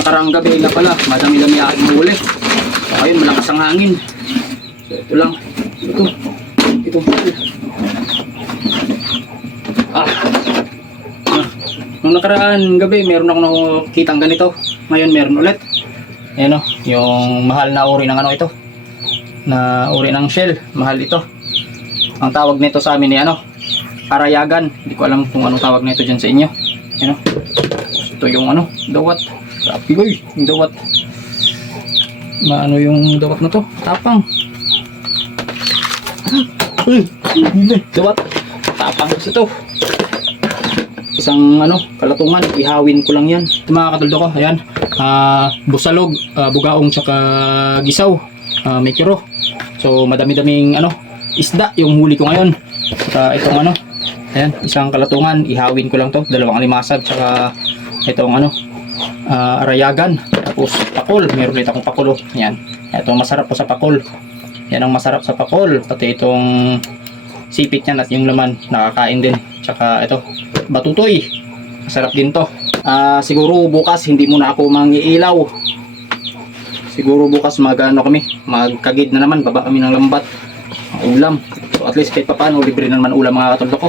nakaraang gabi nga pala, madami-dami aking huli. So ayun, malakas ang hangin. So ito lang. Ito. Nung nakaraan gabi, meron ako nakikitang ganito. Ngayon meron ulit. Ayan o, yung mahal na uri ng ano ito. Na uri ng shell, mahal ito. Ang tawag nito sa amin ni ano, Arayagan. Hindi ko alam kung anong tawag nito dyan sa inyo. Ayan o. Ito yung ano, dawat. Sabi ko yung dawat. Maano yung dawat na to? Tapang. Dawat. Tapang kasi to. Isang ano, kalatungan. Ihawin ko lang yan. Ito mga katuldo ko. Ayan. Busalog, bugaong tsaka gisaw. May kiro. So madami-daming ano, isda yung huli ko ngayon. Saka itong ano, ayan, isang kalatungan, ihawin ko lang to, dalawang alimasag, tsaka itong ano, arayagan, tapos pakol, meron dito akong pakulo, ayan, ito masarap po sa pakol, yan ang masarap sa pakol, pati itong sipit yan at yung laman, nakakain din, tsaka ito, batutoy, masarap din to. Siguro bukas hindi muna ako mangiilaw, siguro bukas magano kami, magkagid na naman, baba kami ng lambat, ulam. So at least kahit papaano libre na naman ulam mga katuldo ko.